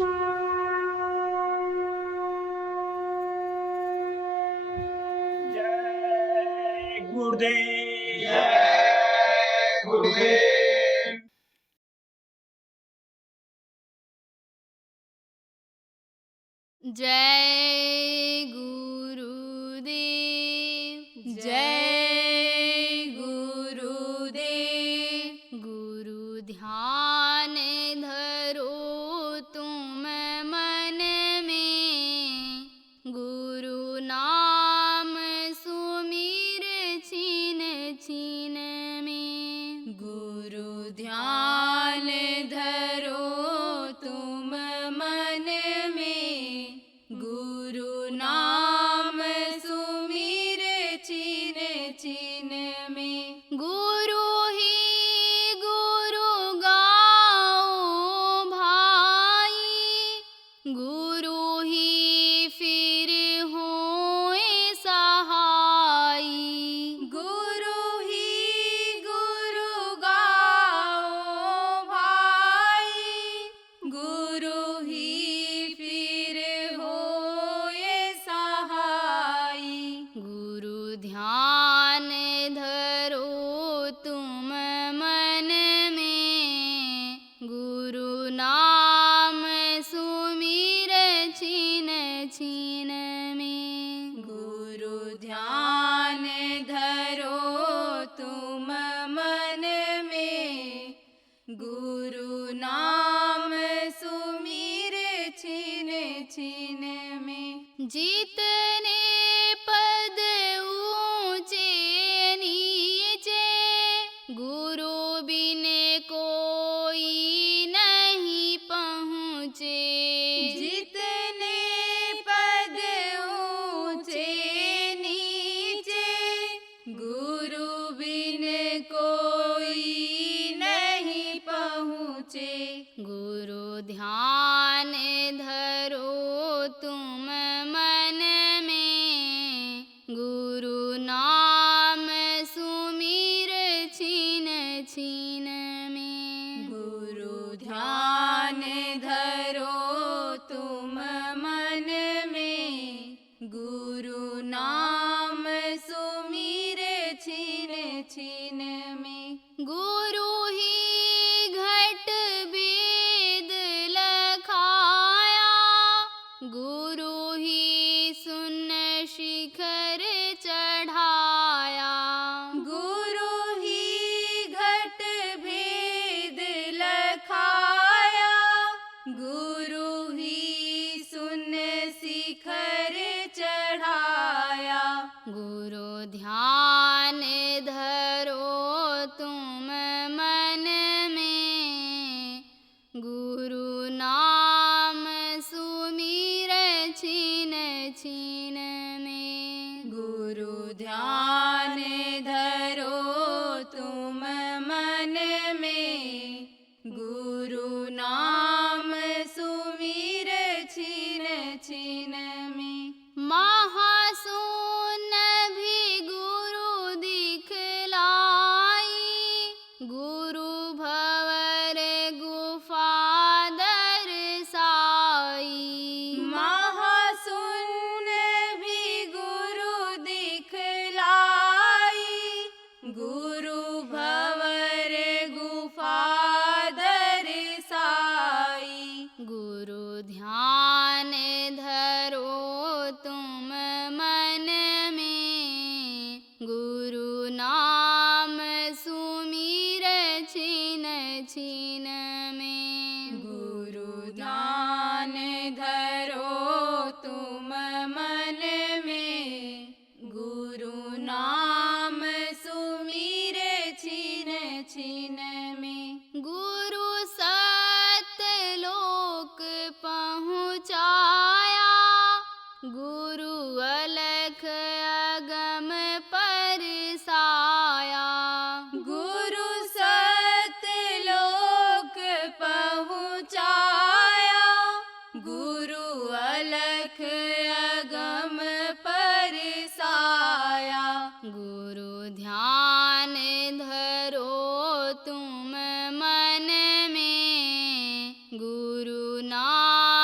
जय गुरुदेव। जय गुरुदेव। जय गुरुदेव। जय गुरुदेव। गुरु ध्यान धरो तुम मन में, गुरु नाम सुमिर छिन छिन में। गुरु ध्यान धरो तुम मन में, गुरु नाम सुमिर छिन छिन में। गुरु ही गुरु गाओ भाई, गुरु ही फिर होए सहाई। गुरु ही गुरु गाओ भाई, गुरु ही फिर होए सहाई। गुरु ध्यान धरो तुम मन में, गुरु नाम सुमिर छिन छिन में। गुरु ध्यान धरो तुम मन में, गुरु नाम सुमिर छिन छिन में। जितने पद ऊंचे नीचे, गुरु बिन कोई नहीं पहुँचे। जितने पद ऊंचे नीचे, गुरु बिन कोई नहीं पहुँचे। गुरु ध्यान धरो तुम मन में, गुरु नाम सुमिर छिन छिन में। गुरु ध्यान धरो तुम मन में, गुरु नाम सुमिर छिन छिन में। गुरु ही घट वेद लखाया, गुरु ही सुन्न शिखर चढ़ाया। गुरु ही घट भेद लखाया, गुरु ही सुन्न शिखर चढ़ाया। गुरु ध्यान धरो तुम मन में, गुरु नाम सुमिर छिन छिन में। गुरु ध्यान धरो तुम मन में, गुरु नाम सुमिर छिन छिन में। महासून भी गुरु दिखलाई, गुरु भवर गुफा दरसाई। महासून भी गुरु दिखलाई, गुरु भवर गुफा दरसाई। गुरु ध्यान धरो तुम मन में, गुरु नाम सुमिर छिन छिन में। गुरु ध्यान धरो तुम मन में, गुरु नाम सुमिर छिन छिन में। गुरु सतलोक पहुँचाया, गुरु अलख अगम परसाया। गुरु सतलोक पहुँचाया, गुरु अलख अगम परसाया। गुरु ध्यान धरो तुम मन में, गुरु नाम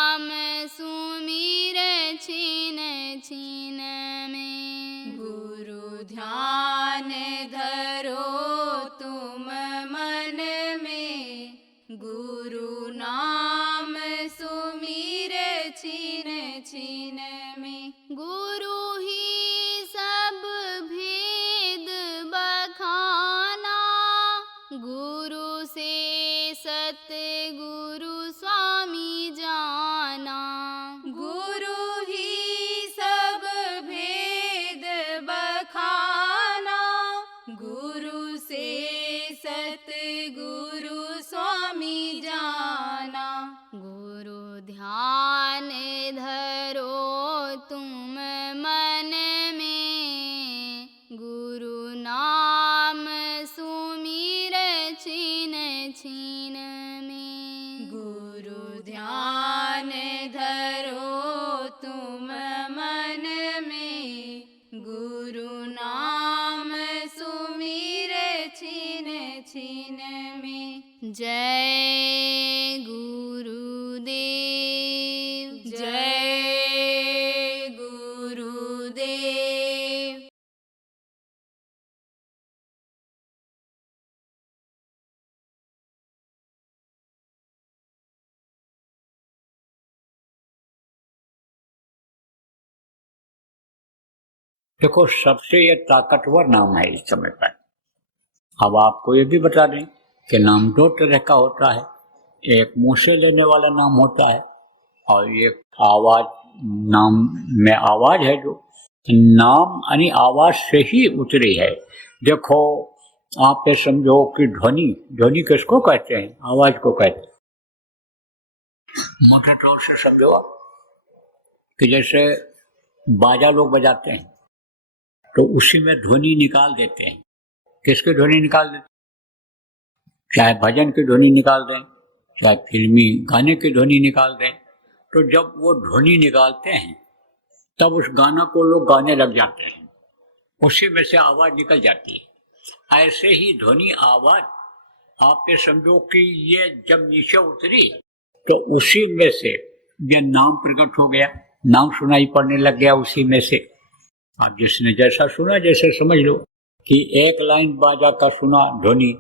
देखो, सबसे ये ताकतवर नाम है इस समय पर। अब आपको ये भी बता दें कि नाम दो तरह का होता है, एक मुंह से लेने वाला नाम होता है और एक आवाज, नाम में आवाज है, जो नाम यानी आवाज से ही उतरी है। देखो, आप ये समझो कि ध्वनि, ध्वनि किसको कहते हैं? आवाज को कहते हैं। मोटे तौर से समझो आप कि जैसे बाजा लोग बजाते हैं तो उसी में ध्वनि निकाल देते हैं। किसकी ध्वनि निकाल देते? चाहे भजन की ध्वनि निकाल दें, चाहे फिल्मी गाने की ध्वनि निकाल दें, तो जब वो ध्वनि निकालते हैं तब उस गाना को लोग गाने लग जाते हैं, उसी में से आवाज निकल जाती है। ऐसे ही ध्वनि आवाज, आप ये समझो कि ये जब नीचे उतरी तो उसी में से ये नाम प्रकट हो गया, नाम सुनाई पड़ने लग गया उसी में से। आप जिसने जैसा सुना, जैसे समझ लो कि एक लाइन बाजा का सुना ध्वनि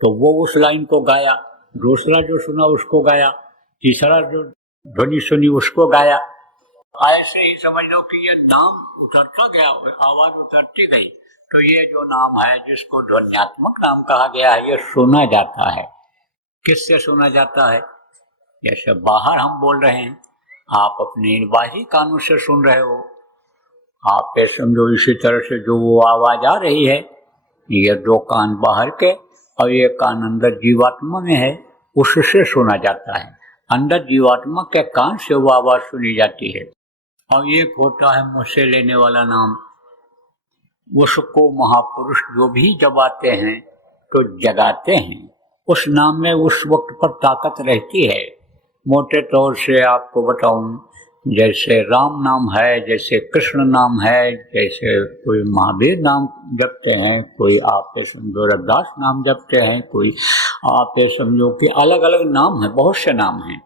तो वो उस लाइन को गाया, दूसरा जो सुना उसको गाया, तीसरा जो ध्वनि सुनी उसको गाया। ऐसे ही समझ लो कि ये नाम उतरता गया, आवाज उतरती गई, तो ये जो नाम है जिसको ध्वन्यात्मक नाम कहा गया है, ये सुना जाता है। किससे सुना जाता है? जैसे बाहर हम बोल रहे हैं, आप अपने बाहरी कानों से सुन रहे हो, आप ये समझो इसी तरह से जो वो आवाज आ रही है, ये दो कान बाहर के और ये कान अंदर जीवात्मा में है, उससे सुना जाता है। अंदर जीवात्मा के कान से वो आवाज सुनी जाती है। और एक होता है मुंह से लेने वाला नाम, उसको महापुरुष जो भी जब आते हैं तो जगाते हैं। उस नाम में उस वक्त पर ताकत रहती है। मोटे तौर से आपको बताऊं, जैसे राम नाम है, जैसे कृष्ण नाम है, जैसे कोई महावीर नाम जपते हैं, कोई आप ये समझो रविदास नाम जपते हैं, कोई आप ये समझो कि अलग अलग नाम है, बहुत से नाम हैं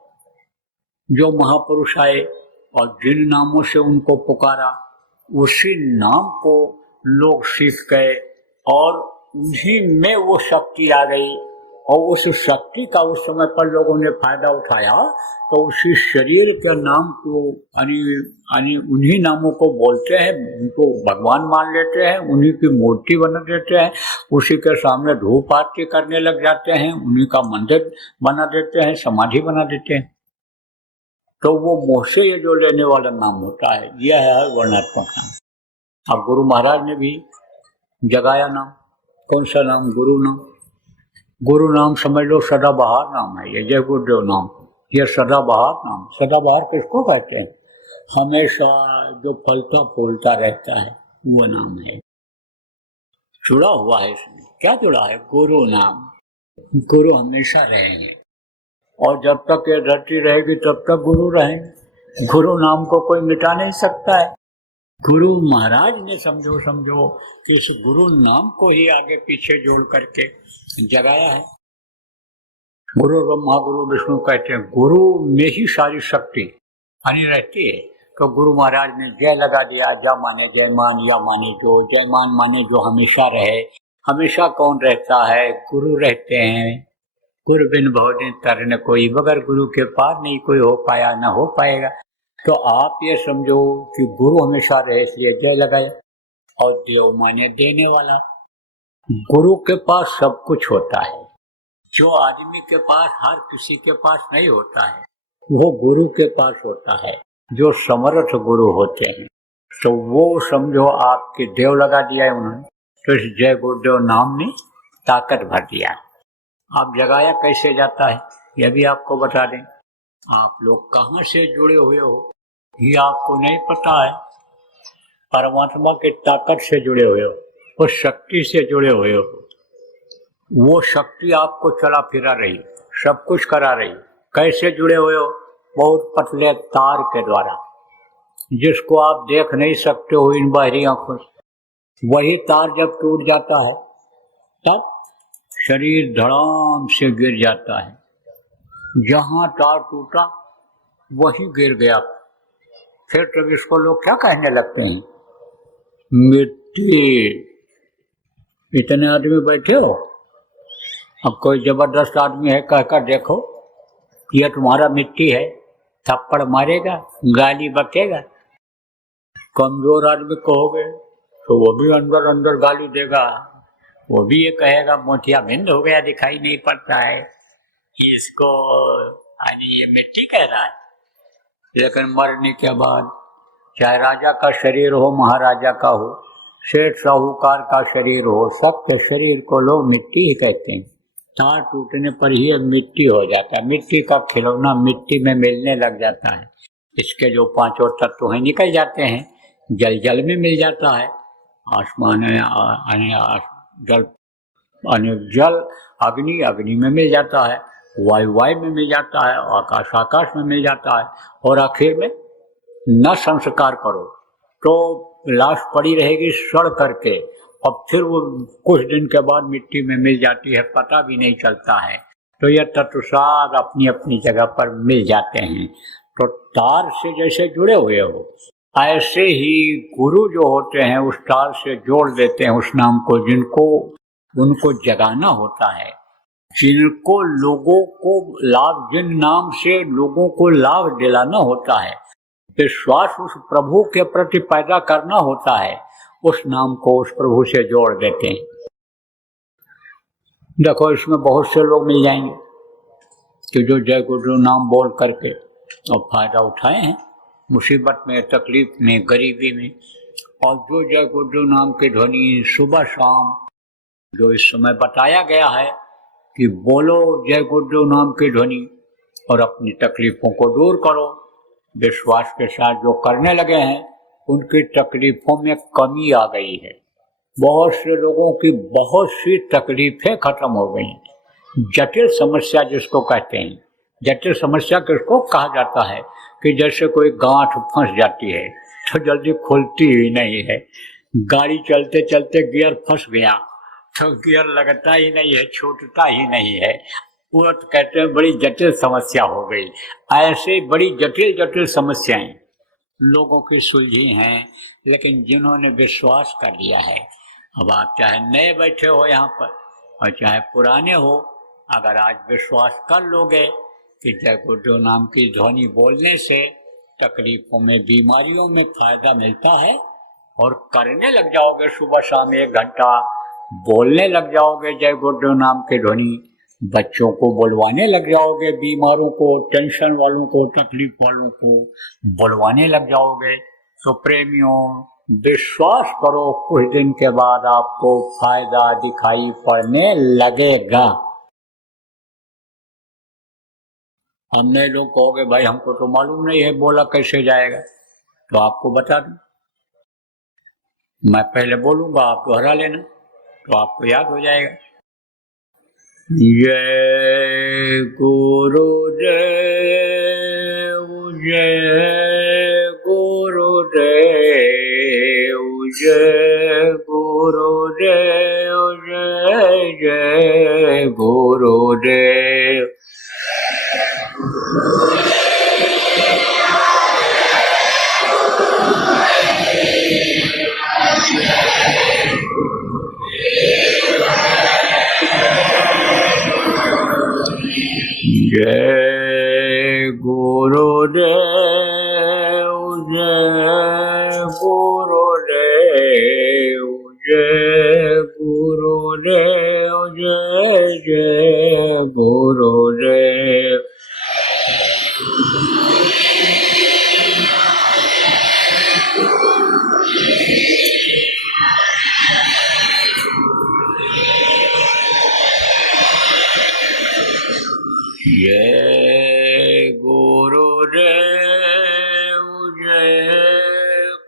जो महापुरुष आए और जिन नामों से उनको पुकारा उसी नाम को लोग सीख गए और उन्हीं में वो शक्ति आ गई और उस शक्ति का उस समय पर लोगों ने फायदा उठाया, तो उसी शरीर के नाम को यानी उन्हीं नामों को बोलते हैं, उनको भगवान मान लेते हैं, उन्हीं की मूर्ति बना देते हैं, उसी के सामने धूप आरती करने लग जाते हैं, उन्हीं का मंदिर बना देते हैं, समाधि बना देते हैं। तो वो मुंह से ये जो लेने वाला नाम होता है, यह है वर्णात्मक नाम। अब गुरु महाराज ने भी जगाया नाम, कौन सा नाम? गुरु नाम। गुरु नाम समझ लो सदाबहार नाम है, ये जय गुरुदेव नाम, ये सदाबहार नाम। सदाबहार किसको कहते हैं? हमेशा जो फलता फूलता रहता है वो नाम है। जुड़ा हुआ है इसमें, क्या जुड़ा है? गुरु नाम। गुरु हमेशा रहेंगे और जब तक ये धरती रहेगी तब तक गुरु रहेंगे। गुरु नाम को कोई मिटा नहीं सकता है। गुरु महाराज ने समझो कि इस गुरु नाम को ही आगे पीछे जोड़ करके जगाया है। गुरु ब्रह्मा गुरु विष्णु कहते हैं, गुरु में ही सारी शक्ति आनी रहती है। तो गुरु महाराज ने जय लगा दिया, जा माने जय मान, या माने जो, जय मान माने जो हमेशा रहे। हमेशा कौन रहता है? गुरु रहते हैं। गुरु बिन बहुदिन तरन कोई, बगैर गुरु के पार नहीं कोई हो पाया, न हो पाएगा। तो आप ये समझो कि गुरु हमेशा रहे, इसलिए जय लगाया। और देव माने देने वाला। गुरु के पास सब कुछ होता है, जो आदमी के पास, हर किसी के पास नहीं होता है, वो गुरु के पास होता है, जो समर्थ गुरु होते हैं। तो वो समझो आपके देव लगा दिया है उन्होंने, तो इस जय गुरुदेव नाम ने ताकत भर दिया। आप जगाया कैसे जाता है यह भी आपको बता दें। आप लोग कहाँ से जुड़े हुए हो ये आपको नहीं पता है। परमात्मा की ताकत से जुड़े हुए हो, उस शक्ति से जुड़े हुए हो। वो शक्ति आपको चला फिरा रही, सब कुछ करा रही। कैसे जुड़े हुए हो? बहुत पतले तार के द्वारा, जिसको आप देख नहीं सकते हो इन बाहरी आंखों से। वही तार जब टूट जाता है तब शरीर धड़ाम से गिर जाता है। जहां तार टूटा वहीं गिर गया। फिर तब इसको लोग क्या कहने लगते हैं? मिट्टी। इतने आदमी बैठे हो, अब कोई जबरदस्त आदमी है कहकर देखो यह तुम्हारा मिट्टी है, थप्पड़ मारेगा, गाली बकेगा। कमजोर आदमी कहोगे तो वो भी अंदर अंदर गाली देगा, वो भी ये कहेगा मोतिया बिंद हो गया, दिखाई नहीं पड़ता है इसको, यानी ये मिट्टी कह रहा है। लेकिन मरने के बाद चाहे राजा का शरीर हो, महाराजा का हो, सेठ साहूकार का शरीर हो, सबके शरीर को लोग मिट्टी ही कहते हैं। तार टूटने पर ही ये मिट्टी हो जाता है, मिट्टी का खिलौना मिट्टी में मिलने लग जाता है। इसके जो पांचों तत्व हैं निकल जाते हैं, जल जल में मिल जाता है, आसमान जल जल, अग्नि अग्नि में मिल जाता है, वायु वायु में मिल जाता है, आकाश आकाश में मिल जाता है। और आखिर में न संस्कार करो तो लाश पड़ी रहेगी सड़ करके, और फिर वो कुछ दिन के बाद मिट्टी में मिल जाती है, पता भी नहीं चलता है। तो यह तत्व सार अपनी अपनी जगह पर मिल जाते हैं। तो तार से जैसे जुड़े हुए हो, ऐसे ही गुरु जो होते हैं उस तार से जोड़ देते हैं उस नाम को, जिनको उनको जगाना होता है, जिनको लोगों को लाभ, जिन नाम से लोगों को लाभ दिलाना होता है, विश्वास उस प्रभु के प्रति पैदा करना होता है, उस नाम को उस प्रभु से जोड़ देते हैं। देखो इसमें बहुत से लोग मिल जाएंगे कि जो जय गुरु नाम बोल करके और फायदा उठाए हैं मुसीबत में, तकलीफ में, गरीबी में। और जो जय गुरु नाम की ध्वनि सुबह शाम जो इस समय बताया गया है कि बोलो जय गुरु नाम की ध्वनि और अपनी तकलीफों को दूर करो, विश्वास के साथ जो करने लगे हैं उनकी तकलीफों में कमी आ गई है। बहुत से लोगों की बहुत सी तकलीफें खत्म हो गई। जटिल समस्या जिसको कहते हैं, जटिल समस्या किसको कहा जाता है कि जैसे कोई गांठ फंस जाती है तो जल्दी खुलती ही नहीं है, गाड़ी चलते चलते गियर फंस गया तो गियर लगता ही नहीं है, छूटता ही नहीं है, वो तो कहते हैं बड़ी जटिल समस्या हो गई। ऐसे बड़ी जटिल जटिल समस्याएं लोगों की सुलझी हैं, लेकिन जिन्होंने विश्वास कर लिया है, अब आप चाहे नए बैठे हो यहाँ पर और चाहे पुराने हो, अगर आज विश्वास कर लोगे कि जय गुरु नाम की ध्वनि बोलने से तकलीफों में, बीमारियों में फायदा मिलता है, और करने लग जाओगे, सुबह शाम 1 घंटा बोलने लग जाओगे जय गुरु नाम की ध्वनि, बच्चों को बुलवाने लग जाओगे, बीमारों को, टेंशन वालों को, तकलीफ वालों को बुलवाने लग जाओगे, तो प्रेमियों विश्वास करो कुछ दिन के बाद आपको फायदा दिखाई पड़ने लगेगा। हम नए लोग कहोगे भाई हमको तो मालूम नहीं है बोला कैसे जाएगा, तो आपको बता दूं, मैं पहले बोलूंगा, आप दोहरा लेना तो आपको याद हो जाएगा। जय गुरुदेव, जय गुरुदेव, जय गुरुदेव, जय जय गुरुदेव। जय गुरुदेव, जय गुरुदेव, जय गुरुदेव, जय जय गुरुदेव। जय गुरुदेव, जय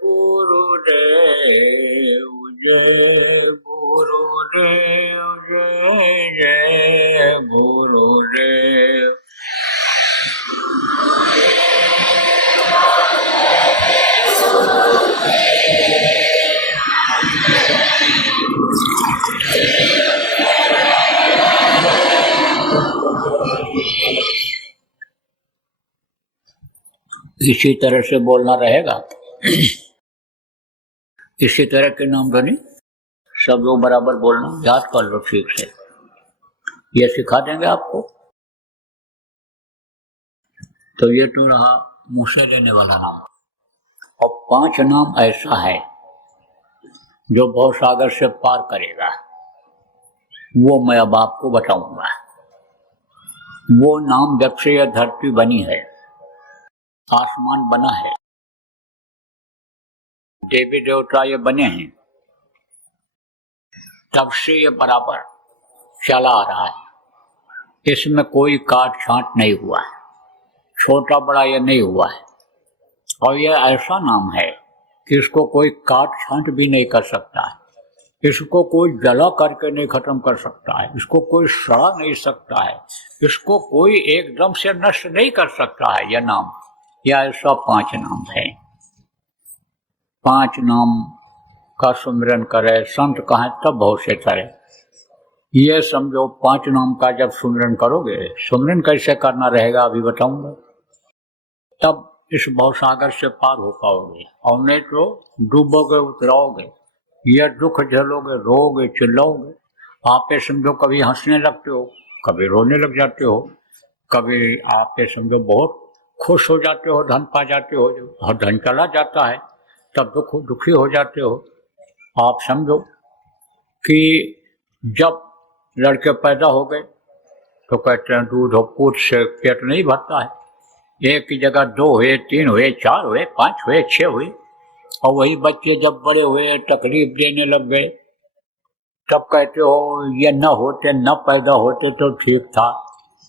गुरुदेव, जय गुरुदेव, जय जय गुरुदेव। इसी तरह से बोलना रहेगा। इसी तरह के नाम ध्वनि सब लोग बराबर बोलना, याद कर लो ठीक से, ये सिखा देंगे आपको। तो ये तो रहा मुँह से लेने वाला नाम। और 5 नाम ऐसा है जो भव सागर से पार करेगा, वो मैं अब आपको बताऊंगा। वो नाम जब से यह धरती बनी है, आसमान बना है, देवी देवता ये बने हैं, तब से ये बराबर चला आ रहा है। इसमें कोई काट छांट नहीं हुआ है, छोटा बड़ा ये नहीं हुआ है। और यह ऐसा नाम है कि इसको कोई काट छांट भी नहीं कर सकता है, इसको कोई जला करके नहीं खत्म कर सकता है, इसको कोई सड़ा नहीं सकता है, इसको कोई एकदम से नष्ट नहीं कर सकता है। यह नाम, यह ऐसा 5 नाम है। 5 नाम का सुमिरन करे, संत कहें तब भव से तरे। ये समझो 5 नाम का जब सुमिरन करोगे, सुमिरन कैसे करना रहेगा अभी बताऊंगा, तब इस भव सागर से पार हो पाओगे। और नहीं तो डूबोगे, उतराओगे, यह दुख झेलोगे, रोगे, चिल्लाओगे। आप ये समझो कभी हंसने लगते हो, कभी रोने लग जाते हो, कभी आप ये समझो बहुत खुश हो जाते हो, धन पा जाते हो, और धन चला जाता है तब दुखी हो जाते हो। आप समझो कि जब लड़के पैदा हो गए तो कहते हैं दूध और पूत से पेट नहीं भरता है, एक की जगह 2 हुए, 3 हुए, 4 हुए, 5 हुए, 6 हुए। और वही बच्चे जब बड़े हुए, तकलीफ देने लग गए, तब कहते हो ये न होते, न पैदा होते तो ठीक था।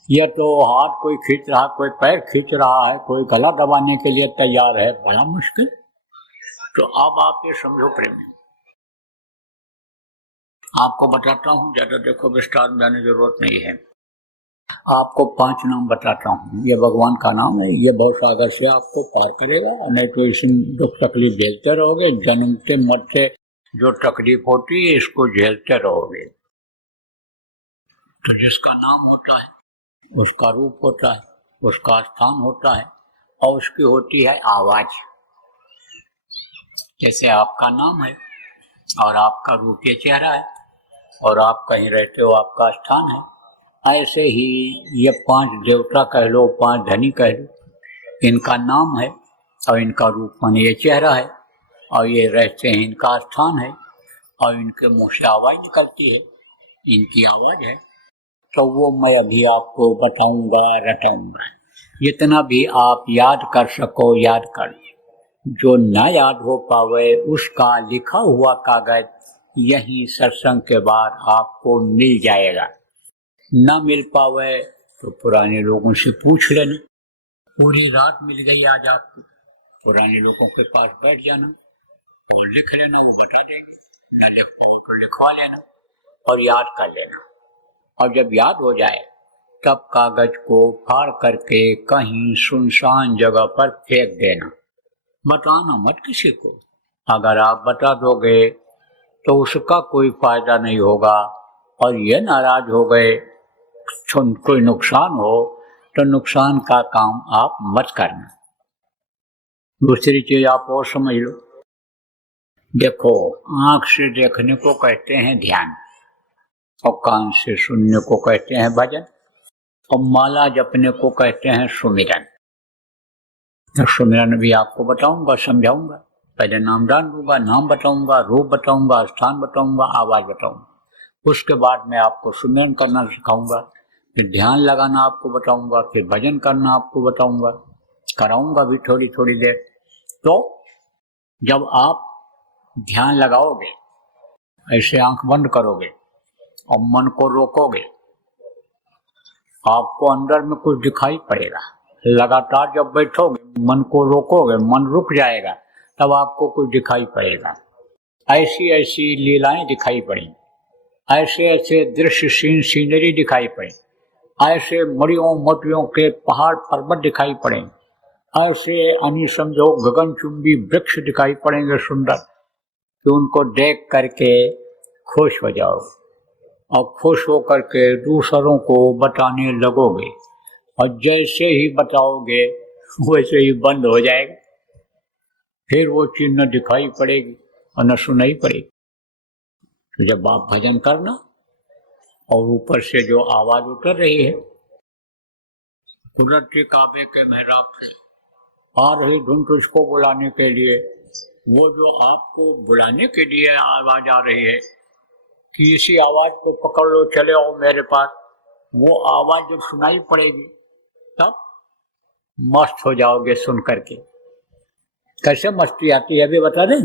यह तो हाथ कोई खींच रहा, कोई पैर खींच रहा है, कोई गला दबाने के लिए तैयार है, बड़ा मुश्किल। तो अब आप ये समझो प्रेमी, आपको बताता हूँ, ज्यादा देखो विस्तार में जाने की जरूरत नहीं है। आपको 5 नाम बताता हूँ, ये भगवान का नाम है, ये भव सागर से आपको पार करेगा। नहीं तो इसी दुख तकलीफ झेलते रहोगे, जन्मते मरते जो तकलीफ होती है इसको झेलते रहोगे। तो जिसका नाम होता है उसका रूप होता है, उसका स्थान होता है, और उसकी होती है आवाज। जैसे आपका नाम है और आपका रूप ये चेहरा है, और आप कहीं रहते हो आपका स्थान है, ऐसे ही ये 5 देवता कह लो, 5 धनी कह लो, इनका नाम है और इनका रूप माने ये चेहरा है, और ये रहते हैं, इनका स्थान है, और इनके मुंह से आवाज निकलती है, इनकी आवाज है। तो वो मैं अभी आपको बताऊंगा, रटाऊंगा। जितना भी आप याद कर सको याद कर, जो न याद हो पावे उसका लिखा हुआ कागज यही सत्संग के बाद आपको मिल जाएगा। न मिल पावे तो पुराने लोगों से पूछ लेना। पूरी रात मिल गई आज आपको, पुराने लोगों के पास बैठ जाना और लिख लेना, बता देंगे, तो लिखवा लेना और याद कर लेना। और जब याद हो जाए तब कागज को फाड़ करके कहीं सुनसान जगह पर फेंक देना। बताना मत किसी को। अगर आप बता दोगे तो उसका कोई फायदा नहीं होगा, और ये नाराज हो गए, कोई नुकसान हो तो नुकसान का काम आप मत करना। दूसरी चीज आप और समझ लो, देखो आंख से देखने को कहते हैं ध्यान, और कान से सुनने को कहते हैं भजन, और माला जपने को कहते हैं सुमिरन। तो सुमिरन भी आपको बताऊंगा, समझाऊंगा। पहले नाम दान दूंगा, नाम बताऊंगा, रूप बताऊंगा, स्थान बताऊंगा, आवाज बताऊंगा। उसके बाद मैं आपको सुमिरन करना सिखाऊंगा, फिर ध्यान लगाना आपको बताऊंगा, फिर भजन करना आपको बताऊंगा, कराऊंगा भी थोड़ी थोड़ी देर। तो जब आप ध्यान लगाओगे, ऐसे आंख बंद करोगे और मन को रोकोगे, आपको अंदर में कुछ दिखाई पड़ेगा। लगातार जब बैठोगे, मन को रोकोगे, मन रुक जाएगा, तब आपको कुछ दिखाई पड़ेगा। ऐसी ऐसी लीलाएं दिखाई पड़ी, ऐसे ऐसे दृश्य सीनरी दिखाई पड़े, ऐसे मड़ियों मोटियों के पहाड़ पर्वत दिखाई पड़े, ऐसे अनी समझो गगनचुंबी वृक्ष दिखाई पड़ेंगे सुंदर, कि उनको देख करके खुश हो जाओ, और खुश होकर के दूसरों को बताने लगोगे, और जैसे ही बताओगे वैसे ही बंद हो जाएगा, फिर वो चीज न दिखाई पड़ेगी और न सुनाई पड़ेगी। तो जब आप भजन करना और ऊपर से जो आवाज उतर रही है कुदरती काबे के मेहराब से आ रही धुन तुझको बुलाने के लिए, वो जो आपको बुलाने के लिए आवाज आ रही है कि इसी आवाज को पकड़ लो, चले आओ मेरे पास, वो आवाज जब सुनाई पड़ेगी तब मस्त हो जाओगे सुन करके। कैसे मस्ती आती है अभी बता दें।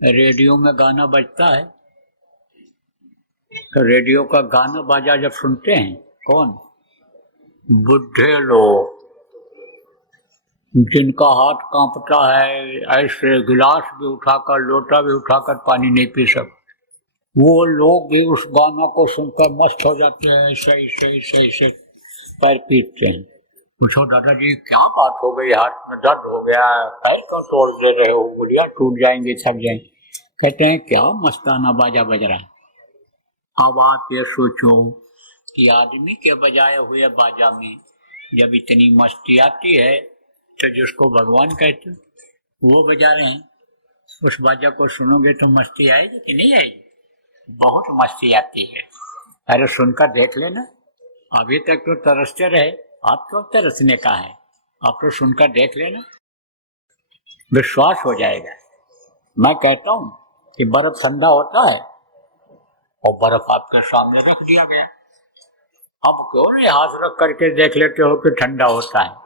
रेडियो में गाना बजता है, तो रेडियो का गाना बाजा जब सुनते हैं कौन, बुढ़े लोग जिनका हाथ कांपता है, ऐसे गिलास भी उठाकर लोटा भी उठाकर पानी नहीं पी सकते, वो लोग भी उस गाना को सुनकर मस्त हो जाते हैं, ऐसे ऐसे ऐसे ऐसे पैर पीटते हैं। पूछो दादाजी क्या बात हो गई, हाथ में दर्द हो गया, पैर क्यों तोड़ दे रहे हो, गुड़िया टूट जाएंगे, थक जाएंगे। कहते हैं क्या मस्ताना बाजा बज रहा है। अब आप ये सोचो कि आदमी के बजाए हुए बाजा में जब इतनी मस्ती आती है तो जिसको भगवान कहते वो बजा रहे हैं, उस बाजा को सुनोगे तो मस्ती आएगी कि नहीं आएगी? बहुत मस्ती आती है। अरे सुनकर देख लेना, अभी तक तो तरसते रहे, आप क्यों तरसने का है, आप तो सुनकर देख लेना, विश्वास हो जाएगा। मैं कहता हूं कि बर्फ ठंडा होता है और बर्फ आपके सामने रख दिया गया, अब क्यों नहीं हाथ रख करके देख लेते हो कि ठंडा होता है।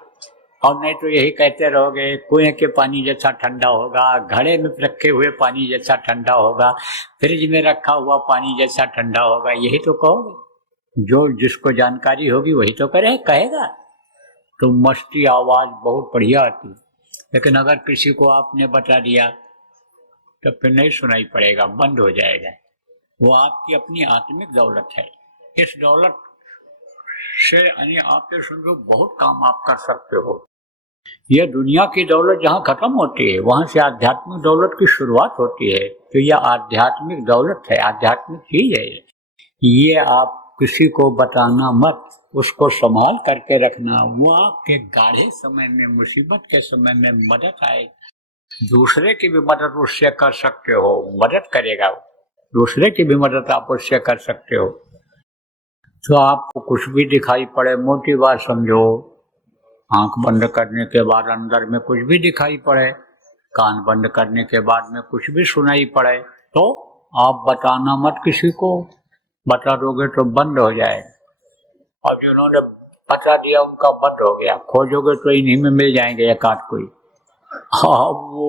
और नहीं तो यही कहते रहोगे कुएं के पानी जैसा ठंडा होगा, घड़े में रखे हुए पानी जैसा ठंडा होगा, फ्रिज में रखा हुआ पानी जैसा ठंडा होगा, यही तो कहोगे। जो जिसको जानकारी होगी वही तो कहेगा। तो मस्ती आवाज बहुत बढ़िया आती, लेकिन अगर किसी को आपने बता दिया तो फिर नहीं सुनाई पड़ेगा, बंद हो जाएगा। वो आपकी अपनी आत्मिक दौलत है। इस दौलत से आप ये समझो बहुत काम आप कर सकते हो। यह दुनिया की दौलत जहाँ खत्म होती है वहां से आध्यात्मिक दौलत की शुरुआत होती है। तो यह आध्यात्मिक दौलत है, आध्यात्मिक चीज है। ये आप किसी को बताना मत, उसको संभाल करके रखना। वो आपके गाढ़े समय में, मुसीबत के समय में मदद आए, दूसरे की भी मदद उससे कर सकते हो, मदद करेगा, दूसरे की भी मदद आप उससे कर सकते हो। तो आपको कुछ भी दिखाई पड़े, मोटी बात समझो, आंख बंद करने के बाद अंदर में कुछ भी दिखाई पड़े, कान बंद करने के बाद में कुछ भी सुनाई पड़े, तो आप बताना मत किसी को, बता दोगे तो बंद हो जाए। और जिन्होंने बता दिया उनका बंद हो गया, खोजोगे तो इन्हीं में मिल जाएंगे एक आध कोई। हाँ, वो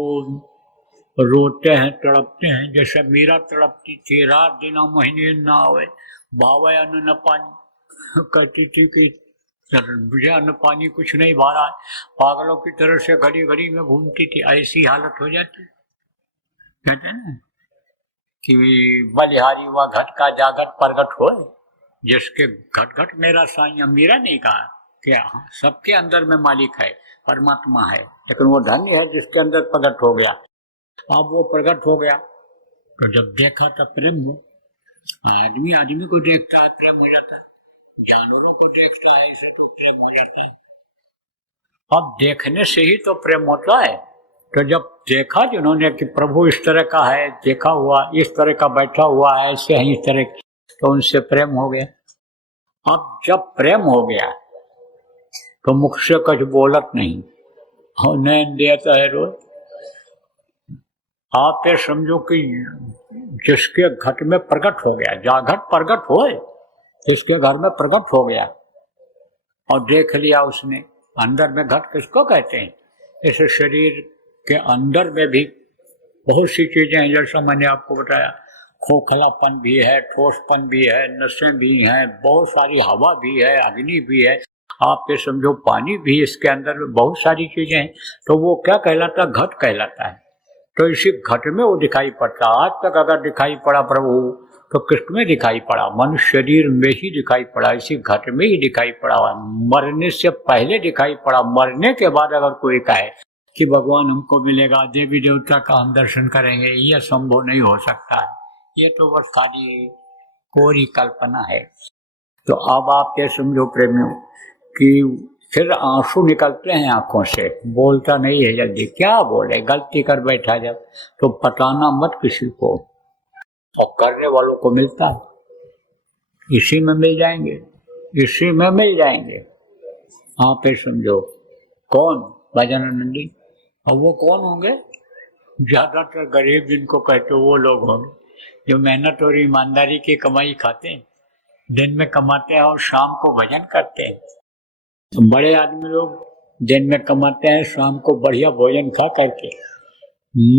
रोते हैं, तड़पते हैं, जैसे मीरा तड़पती थी, रात दिन महीने ना आवे, भावे अन्न न पानी, कहती थी कि मुझे अन्न पानी कुछ नहीं भा रहा है, पागलों की तरह से घड़ी घड़ी में घूमती थी, ऐसी हालत हो जाती। कहते हैं ना कि बलिहारी हुआ घट का जागट प्रगट हो, जिसके घट घट मेरा साईं, मीरा नहीं कहा क्या, सबके अंदर में मालिक है, परमात्मा है, लेकिन वो धन्य है जिसके अंदर प्रगट हो गया। अब वो प्रगट हो गया तो जब देखा तो प्रेम हो, आदमी को देखता है प्रेम हो जाता है, जानवरों को देखता है इसे तो प्रेम हो जाता है। अब देखने से ही तो प्रेम होता है। तो जब देखा जिन्होंने कि प्रभु इस तरह का है, देखा हुआ इस तरह का बैठा हुआ है, ऐसे है इस तरह, तो उनसे प्रेम हो गया। अब जब प्रेम हो गया तो मुख से कुछ बोलत नहीं, और नैन देता है रोज। आप ये समझो कि जिसके घट में प्रकट हो गया, जागट प्रकट होए, इसके घर में प्रकट हो गया और देख लिया उसने, अंदर में घट किसको कहते हैं? इस शरीर के अंदर में भी बहुत सी चीजें हैं, जैसा मैंने आपको बताया, खोखलापन भी है, ठोसपन भी है, नसें भी हैं, बहुत सारी हवा भी है, अग्नि भी है, आप ये समझो पानी भी, इसके अंदर में बहुत सारी चीजें हैं। तो वो क्या कहलाता है? घट कहलाता है। तो इसी घट में वो दिखाई पड़ता। आज तक अगर दिखाई पड़ा प्रभु तो किसमें दिखाई पड़ा? मनुष्य शरीर में ही दिखाई पड़ा, इसी घट में ही दिखाई पड़ा। मरने से पहले दिखाई पड़ा। मरने के बाद अगर कोई कहे कि भगवान हमको मिलेगा, देवी देवता का हम दर्शन करेंगे, यह संभव नहीं हो सकता है। ये तो बस खाली कोरी कल्पना है। तो अब आप ये समझो प्रेमियों कि फिर आंसू निकलते हैं आंखों से, बोलता नहीं है जल्दी, क्या बोले, गलती कर बैठा जब, तो बताना मत किसी को, और करने वालों को मिलता है, इसी में मिल जाएंगे, इसी में मिल जाएंगे। आप ये समझो कौन? भजनानंदी। और वो कौन होंगे? ज्यादातर गरीब जिनको कहते हो वो लोग होंगे जो मेहनत और ईमानदारी की कमाई खाते हैं, दिन में कमाते हैं और शाम को भजन करते हैं। तो बड़े आदमी लोग दिन में कमाते हैं, शाम को बढ़िया भोजन खा करके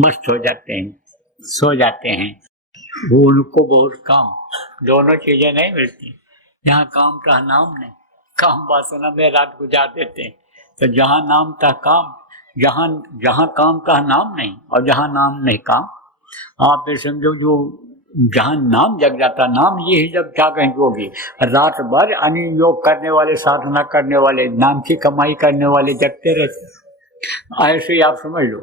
मस्त हो जाते हैं, सो जाते हैं। वो उनको बहुत काम, दोनों चीजें नहीं मिलती। यहाँ काम का नाम नहीं, काम वासना में रात गुजार देते हैं। तो जहाँ नाम था काम, जहाँ जहाँ काम का नाम नहीं और जहाँ नाम नहीं काम, आप ये समझो जो जहाँ नाम जग जाता, नाम ये ही जब क्या कहें योगी, रात भर योग करने वाले, साधना करने वाले, नाम की कमाई करने वाले जगते रहते। ऐसे ही आप समझ लो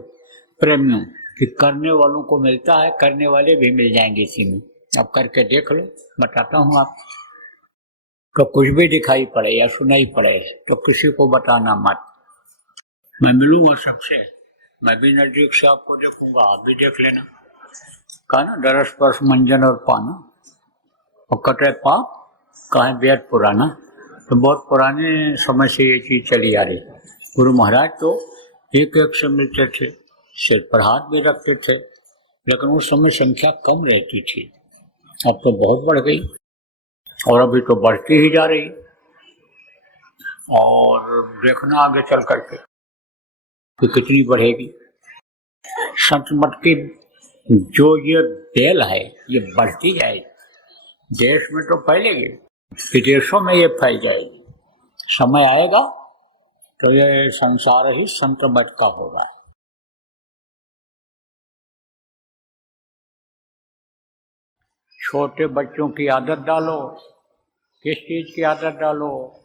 प्रेमियों कि करने वालों को मिलता है, करने वाले भी मिल जाएंगे इसी में। अब करके देख लो, बताता हूँ आप। तो कुछ भी दिखाई पड़े या सुनाई पड़े तो किसी को बताना मत। मैं मिलूंगा सबसे, मैं भी नजदीक से आपको देखूंगा, आप भी देख लेना। कहा ना, दरस स्पर्श मंजन और पाना और कटे पाप कहे बेहद पुराना। तो बहुत पुराने समय से ये चीज चली आ रही। गुरु महाराज तो एक एक से मिलते थे, सिर पर हाथ भी रखते थे, लेकिन उस समय संख्या कम रहती थी। अब तो बहुत बढ़ गई और अभी तो बढ़ती ही जा रही। और देखना आगे चल करके कि कितनी बढ़ेगी। संत मत की जो ये बेल है ये बढ़ती जाएगी। देश में तो फैलेगी, विदेशों में ये फैल जाएगी। समय आएगा तो ये संसार ही संत मत का होगा। छोटे बच्चों की आदत डालो। किस चीज की आदत डालो?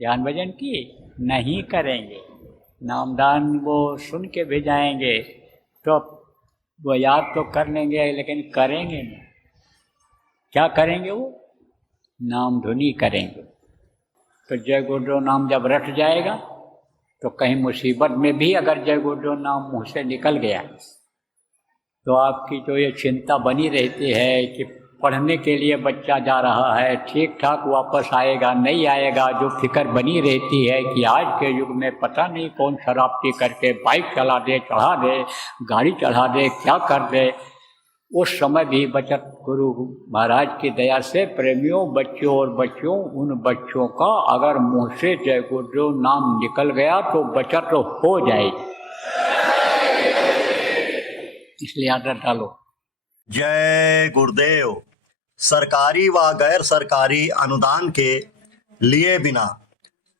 ध्यान भजन की नहीं करेंगे, नामदान वो सुन के भी जाएंगे तो वो याद तो कर लेंगे लेकिन करेंगे नहीं। क्या करेंगे? वो नाम धुनी करेंगे। तो जय गुरुदेव नाम जब रट जाएगा तो कहीं मुसीबत में भी अगर जय गुरुदेव नाम मुँह से निकल गया तो आपकी जो ये चिंता बनी रहती है कि पढ़ने के लिए बच्चा जा रहा है, ठीक ठाक वापस आएगा नहीं आएगा, जो फिक्र बनी रहती है कि आज के युग में पता नहीं कौन शराब पी करके बाइक चला दे, चढ़ा दे, गाड़ी चढ़ा दे, क्या कर दे, उस समय भी बचत गुरु महाराज की दया से प्रेमियों, बच्चों और बच्चियों, उन बच्चों का अगर मुँह से जय गुरुदेव नाम निकल गया तो बचत तो हो जाएगी। इसलिए आदत डालो। जय गुरुदेव। सरकारी व गैर सरकारी अनुदान के लिए बिना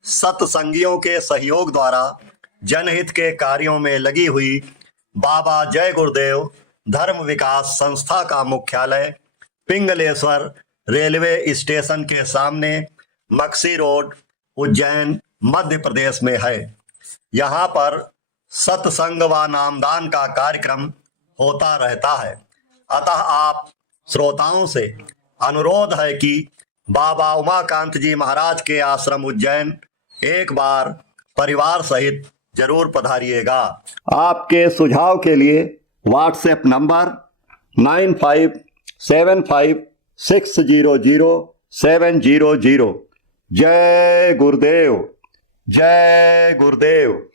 सत्संगियों के सहयोग द्वारा जनहित के कार्यों में लगी हुई बाबा जय गुरुदेव धर्म विकास संस्था का मुख्यालय पिंगलेश्वर रेलवे स्टेशन के सामने मक्सी रोड, उज्जैन, मध्य प्रदेश में है। यहाँ पर सत्संग व नामदान का कार्यक्रम होता रहता है। अतः आप श्रोताओं से अनुरोध है कि बाबा उमाकांत जी महाराज के आश्रम उज्जैन एक बार परिवार सहित जरूर पधारिएगा। आपके सुझाव के लिए व्हाट्सएप नंबर 9575600700। जय गुरुदेव, जय गुरुदेव।